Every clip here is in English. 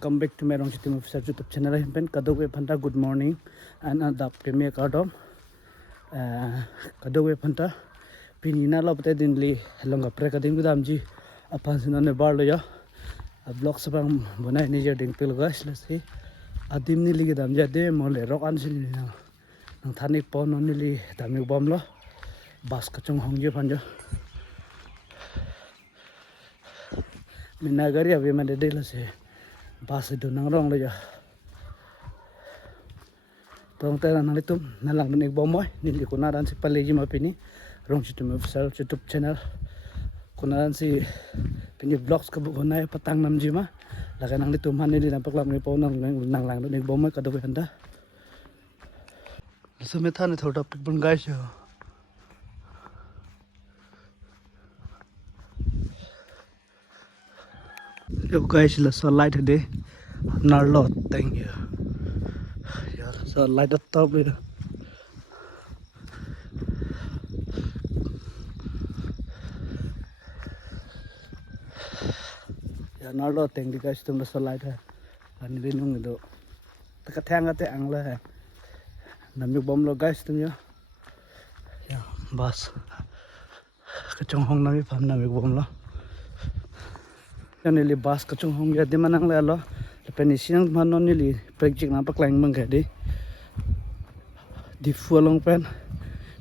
Come back to my Rong City Officer YouTube channel. I have Kadowe Panta. Good morning, and the premier cardom Kadowe Panta. Pinina lopte dinli longa prekadin gudamji apan sinone barloya a block sabang bunai ni jading pilgas lasi adim ni ligi damja de mole rock an sin nang thanik pon on ni damik bomlo bas kachong hongje panja minagari abi mande de lase bas do nang rong lo ya tong tera nang litum nalang nik bomoy ni kuna dan si paleji mapini Rong City Official YouTube channel kunaran si pinji vlogs ka bukunay patang namji ma laga nang litum han ni nampak lam ni po nang lang do nik bomoy kadobe handa समय था ने थोड़ा टप बन guys yo guys ला so light दे नारलो thank you यार सो लाइट टप यार नारलो थैंक यू गाइस तुम सो लाइट है अनि दिन नु दो तक थैंग आते अंगला है namjuk bom lo guys tum ya bas kachong hong nami pham namjuk bom lo yani li bas kachong hong ya de manang la lo lepeni sinang manon ni li project na paklang mang di fualong pen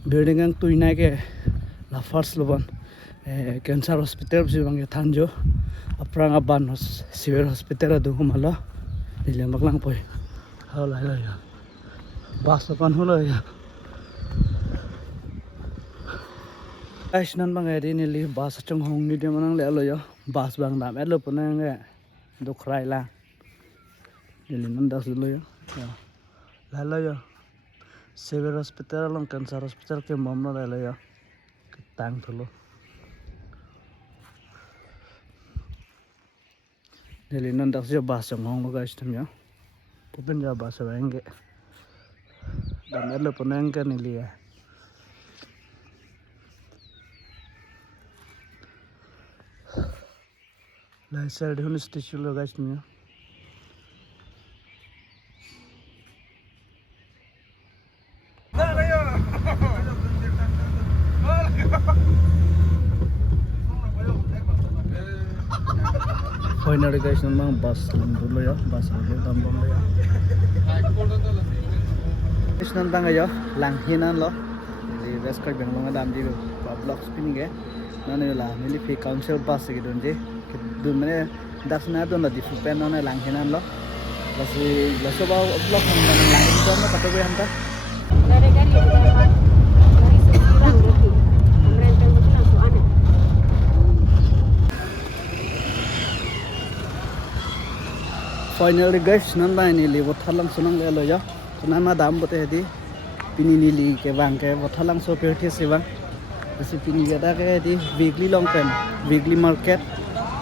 building ang tuinai ke la first lobon cancer hospital si bang thanjo aprang aban civil hospital adu humala ni le maklang poi ha lai lai bas pan holo ya guys nan bang eri ni li bas chong hong ni de manang le lo ya bas bang dam elo punang nge dukrai la ni li nan das lo ya la lo ya civil hospital long cancer hospital ke mom no la lo ya tang tholo ni li nan das ya bas chong hong lo guys tum ya pupen ja bas bang ge dan elo punang kan ni liya lai side hun station lo guys ni final guys namang bus dulu ya bus ada tambang ya Isnan bang ayo lang hinan lo di Westcoast Bengalong dam di blok spin ge nane la mili fi council bus ge donje dun mane dasna don di fu pen nane lang hinan lo lasi laso ba blok nang lang don na katobe hanta dari sekarang gitu pemerintah itu langsung ada finally guys nan ba ni li bothalang sunang le lo ya nama dam bote hedi pini nili ke bang ke bothalang so perthi se bang asi pini jada ke hedi weekly long pen weekly market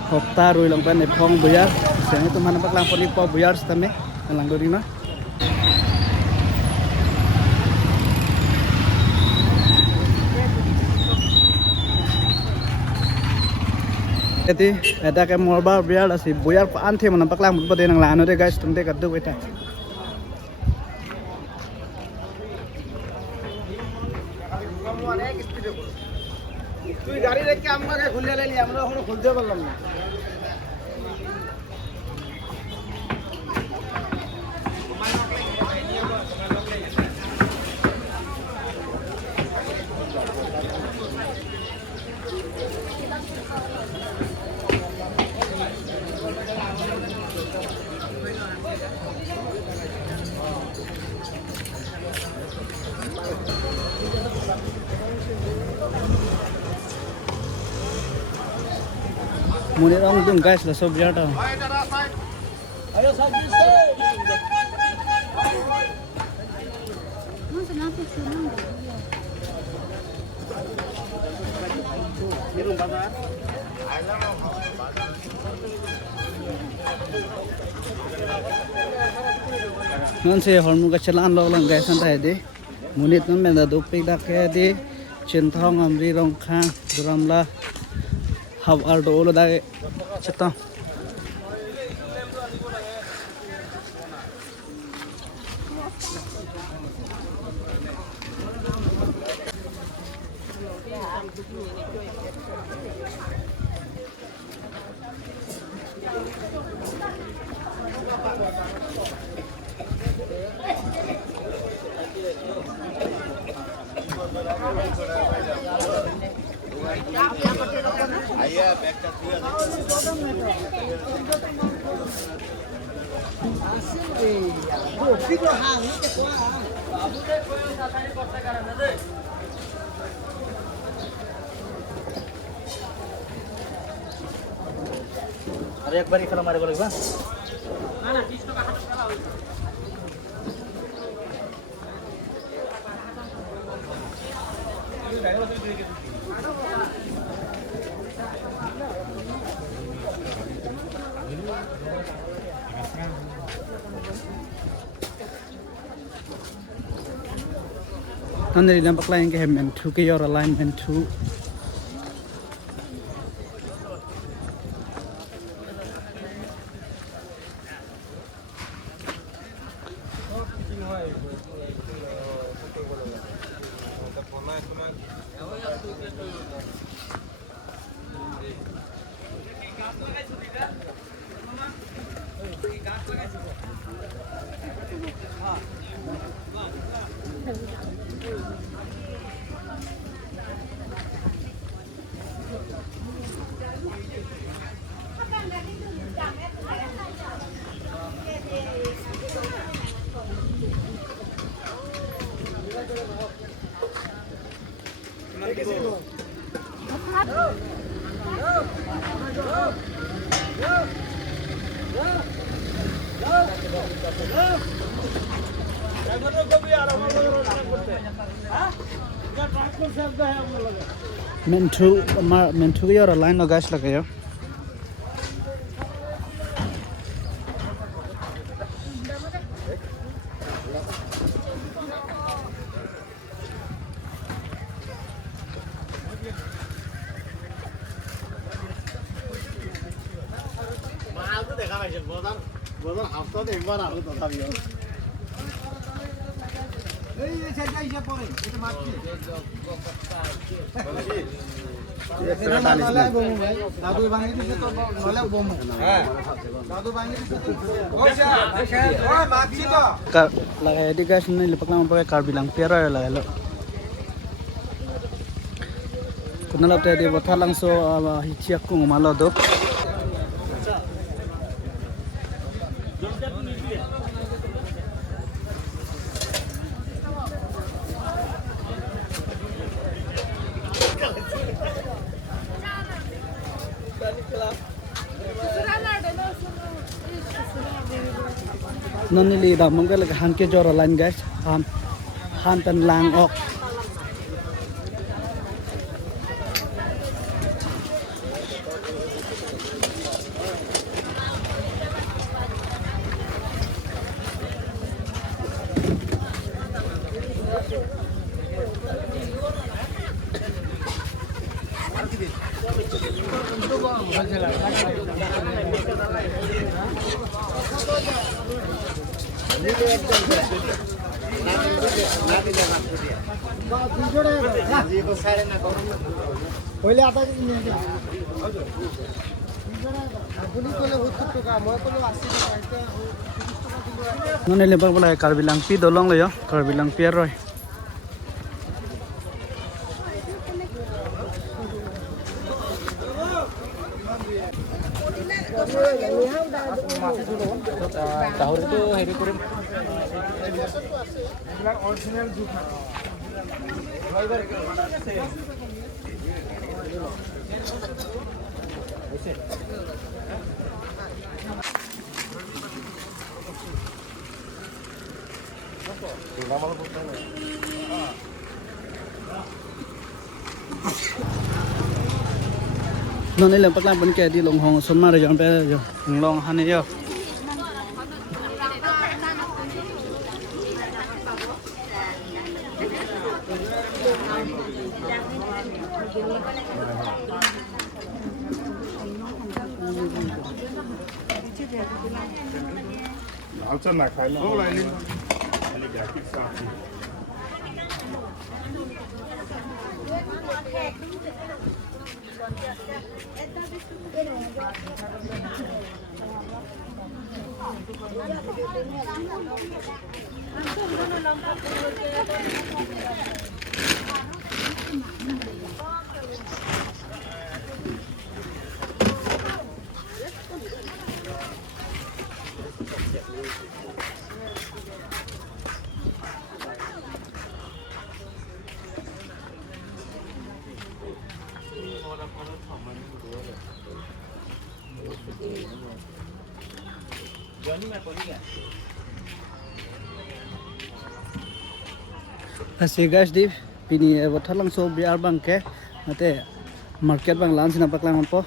hopta roi long pen phong buyar sene to mana paklang poni po buyar stame lang dori ma eti eta ke morba buyar asi buyar pa anthe mana paklang bote nang lano de guys tumte kaddu beta তুই গাড়ি রেখে আমাকে খুলে নিলি আমরা এখনো খুলতে পারলাম না Mune rong dum guys la sob jata ayo saji se non se hormu ka chalan lo lang guys anta de munit non mena do pe da ke de chen thong amri rong khang duramla How are the all that chata? अरे एक बार ही खेला मारे बोले बा ना ना 30 টাকা হাতে খেলা হইছে Nanti nampak lain ke hemen tu ke your alignment tu mentu ke your line no guys lagaya lagay di guys ni lipak naman pakai car bilang pera lagay lo kunalap tayo di bota lang so hichiak kung umalo do Nonili da mongga lag han ke jor line guys han tan lang ok पहले आता है नहीं दिया আপুনি কলে 70 টাকা মই কলে 80 টাকা এটা 30 টাকা দিলো ননে লেবার বলা কারবিলাং পি দলং লয় কারবিলাং পিয়ার রয় tahur itu heavy kurim original juga nó này là bắt làm bên kia đi lồng hồng sớm mà rồi dọn về rồi long han này rồi เอาจนหนักขายโลอะไรนี่อยากกินซาซิ Kasih guys di pini buat langsung biar bangke nanti market bang langsung nampak langan po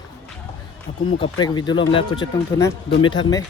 aku mau kaprek video lo nggak aku cetong tuh nak 2 menit me